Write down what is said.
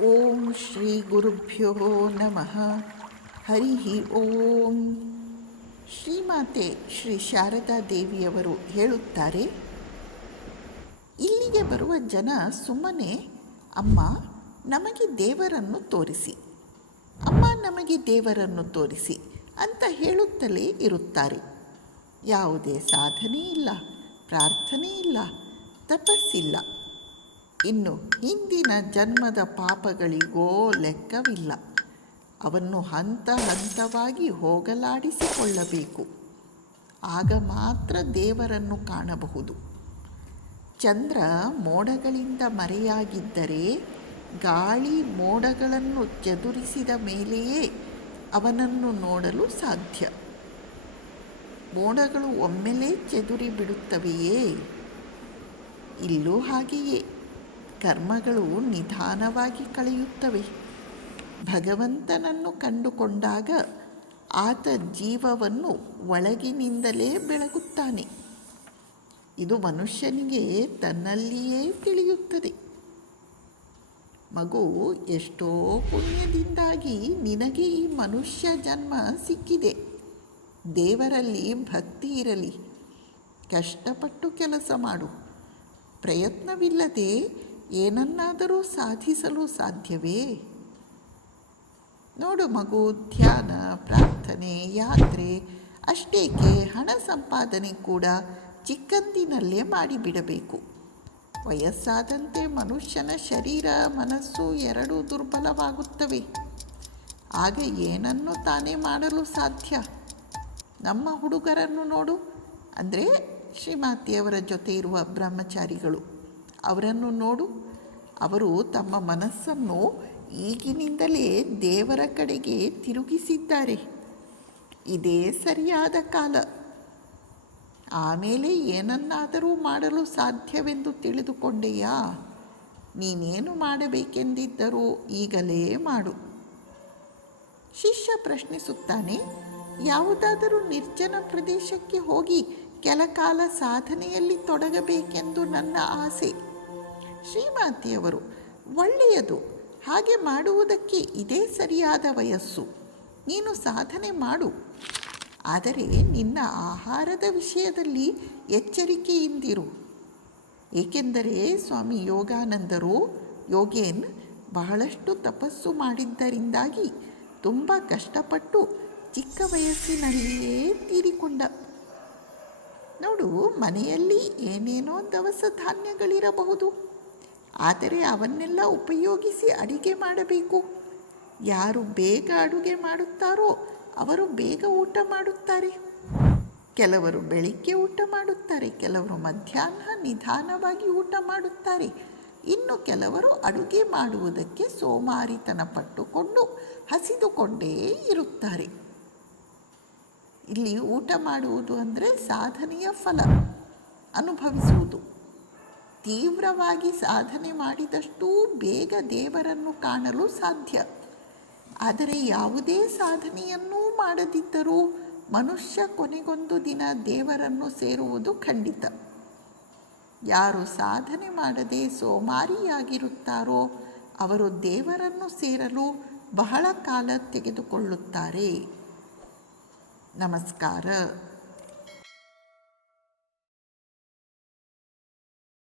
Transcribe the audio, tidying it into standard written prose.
ಓಂ ಶ್ರೀ ಗುರುಭ್ಯೋ ನಮಃ. ಹರಿ ಓಂ. ಶ್ರೀಮಾತೆ ಶ್ರೀ ಶಾರದಾ ದೇವಿಯವರು ಹೇಳುತ್ತಾರೆ, ಇಲ್ಲಿಗೆ ಬರುವ ಜನ ಸುಮ್ಮನೆ ಅಮ್ಮ ನಮಗೆ ದೇವರನ್ನು ತೋರಿಸಿ, ಅಮ್ಮ ನಮಗೆ ದೇವರನ್ನು ತೋರಿಸಿ ಅಂತ ಹೇಳುತ್ತಲೇ ಇರುತ್ತಾರೆ. ಯಾವುದೇ ಸಾಧನೆ ಇಲ್ಲ, ಪ್ರಾರ್ಥನೆ ಇಲ್ಲ, ತಪಸ್ಸಿಲ್ಲ. ಇನ್ನು ಹಿಂದಿನ ಜನ್ಮದ ಪಾಪಗಳಿಗೋ ಲೆಕ್ಕವಿಲ್ಲ. ಅವನ್ನು ಹಂತ ಹಂತವಾಗಿ ಹೋಗಲಾಡಿಸಿಕೊಳ್ಳಬೇಕು. ಆಗ ಮಾತ್ರ ದೇವರನ್ನು ಕಾಣಬಹುದು. ಚಂದ್ರ ಮೋಡಗಳಿಂದ ಮರೆಯಾಗಿದ್ದರೆ ಗಾಳಿ ಮೋಡಗಳನ್ನು ಚದುರಿಸಿದ ಮೇಲೆಯೇ ಅವನನ್ನು ನೋಡಲು ಸಾಧ್ಯ. ಮೋಡಗಳು ಒಮ್ಮೆಲೇ ಚದುರಿ ಬಿಡುತ್ತವೆಯೇ? ಇಲ್ಲೂ ಹಾಗೆಯೇ ಕರ್ಮಗಳು ನಿಧಾನವಾಗಿ ಕಳೆಯುತ್ತವೆ. ಭಗವಂತನನ್ನು ಕಂಡುಕೊಂಡಾಗ ಆತ ಜೀವವನ್ನು ಒಳಗಿನಿಂದಲೇ ಬೆಳಗುತ್ತಾನೆ. ಇದು ಮನುಷ್ಯನಿಗೆ ತನ್ನಲ್ಲಿಯೇ ತಿಳಿಯುತ್ತದೆ. ಮಗು, ಎಷ್ಟೋ ಪುಣ್ಯದಿಂದಾಗಿ ನಿನಗೆ ಈ ಮನುಷ್ಯ ಜನ್ಮ ಸಿಕ್ಕಿದೆ. ದೇವರಲ್ಲಿ ಭಕ್ತಿ ಇರಲಿ. ಕಷ್ಟಪಟ್ಟು ಕೆಲಸ ಮಾಡು. ಪ್ರಯತ್ನವಿಲ್ಲದೆ ಏನನ್ನಾದರೂ ಸಾಧಿಸಲು ಸಾಧ್ಯವೇ? ನೋಡು ಮಗು, ಧ್ಯಾನ, ಪ್ರಾರ್ಥನೆ, ಯಾತ್ರೆ ಅಷ್ಟೇಕೆ, ಹಣ ಸಂಪಾದನೆ ಕೂಡ ಚಿಕ್ಕಂದಿನಲ್ಲೇ ಮಾಡಿಬಿಡಬೇಕು. ವಯಸ್ಸಾದಂತೆ ಮನುಷ್ಯನ ಶರೀರ ಮನಸ್ಸು ಎರಡೂ ದುರ್ಬಲವಾಗುತ್ತವೆ. ಆಗ ಏನನ್ನು ತಾನೇ ಮಾಡಲು ಸಾಧ್ಯ? ನಮ್ಮ ಹುಡುಗರನ್ನು ನೋಡು, ಅಂದರೆ ಶ್ರೀಮಾತೆಯವರ ಜೊತೆ ಇರುವ ಬ್ರಹ್ಮಚಾರಿಗಳು, ಅವರನ್ನು ನೋಡು. ಅವರು ತಮ್ಮ ಮನಸ್ಸನ್ನು ಈಗಿನಿಂದಲೇ ದೇವರ ಕಡೆಗೆ ತಿರುಗಿಸಿದ್ದಾರೆ. ಇದೇ ಸರಿಯಾದ ಕಾಲ. ಆಮೇಲೆ ಏನನ್ನಾದರೂ ಮಾಡಲು ಸಾಧ್ಯವೆಂದು ತಿಳಿದುಕೊಂಡೆಯಾ? ನೀನೇನು ಮಾಡಬೇಕೆಂದಿದ್ದರೂ ಈಗಲೇ ಮಾಡು. ಶಿಷ್ಯ ಪ್ರಶ್ನಿಸುತ್ತಾನೆ, ಯಾವುದಾದರೂ ನಿರ್ಜನ ಪ್ರದೇಶಕ್ಕೆ ಹೋಗಿ ಕೆಲ ಕಾಲ ಸಾಧನೆಯಲ್ಲಿ ತೊಡಗಬೇಕೆಂದು ನನ್ನ ಆಸೆ. ಶ್ರೀಮಾತೆಯವರು, ಒಳ್ಳೆಯದು, ಹಾಗೆ ಮಾಡುವುದಕ್ಕೆ ಇದೇ ಸರಿಯಾದ ವಯಸ್ಸು. ನೀನು ಸಾಧನೆ ಮಾಡು. ಆದರೆ ನಿನ್ನ ಆಹಾರದ ವಿಷಯದಲ್ಲಿ ಎಚ್ಚರಿಕೆಯಿಂದಿರು. ಏಕೆಂದರೆ ಸ್ವಾಮಿ ಯೋಗಾನಂದರು ಯೋಗೇನ್ ಬಹಳಷ್ಟು ತಪಸ್ಸು ಮಾಡಿದ್ದರಿಂದಾಗಿ ತುಂಬ ಕಷ್ಟಪಟ್ಟು ಚಿಕ್ಕ ವಯಸ್ಸಿನಲ್ಲಿಯೇ ತೀರಿಕೊಂಡ. ನೋಡು, ಮನೆಯಲ್ಲಿ ಏನೇನೋ ದವಸ ಧಾನ್ಯಗಳಿರಬಹುದು, ಆದರೆ ಅವನ್ನೆಲ್ಲ ಉಪಯೋಗಿಸಿ ಅಡಿಗೆ ಮಾಡಬೇಕು. ಯಾರು ಬೇಗ ಅಡುಗೆ ಮಾಡುತ್ತಾರೋ ಅವರು ಬೇಗ ಊಟ ಮಾಡುತ್ತಾರೆ. ಕೆಲವರು ಬೆಳಿಗ್ಗೆ ಊಟ ಮಾಡುತ್ತಾರೆ, ಕೆಲವರು ಮಧ್ಯಾಹ್ನ ನಿಧಾನವಾಗಿ ಊಟ ಮಾಡುತ್ತಾರೆ, ಇನ್ನು ಕೆಲವರು ಅಡುಗೆ ಮಾಡುವುದಕ್ಕೆ ಸೋಮಾರಿತನ ಪಟ್ಟುಕೊಂಡು ಹಸಿದುಕೊಂಡೇ ಇರುತ್ತಾರೆ. ಇಲ್ಲಿ ಊಟ ಮಾಡುವುದು ಅಂದರೆ ಸಾಧನೆಯ ಫಲ ಅನುಭವಿಸುವುದು. ತೀವ್ರವಾಗಿ ಸಾಧನೆ ಮಾಡಿದಷ್ಟೂ ಬೇಗ ದೇವರನ್ನು ಕಾಣಲು ಸಾಧ್ಯ. ಆದರೆ ಯಾವುದೇ ಸಾಧನೆಯನ್ನೂ ಮಾಡದಿದ್ದರೂ ಮನುಷ್ಯ ಕೊನೆಗೊಂದು ದಿನ ದೇವರನ್ನು ಸೇರುವುದು ಖಂಡಿತ. ಯಾರು ಸಾಧನೆ ಮಾಡದೆ ಸೋಮಾರಿಯಾಗಿರುತ್ತಾರೋ ಅವರು ದೇವರನ್ನು ಸೇರಲು ಬಹಳ ಕಾಲ ತೆಗೆದುಕೊಳ್ಳುತ್ತಾರೆ. ನಮಸ್ಕಾರ.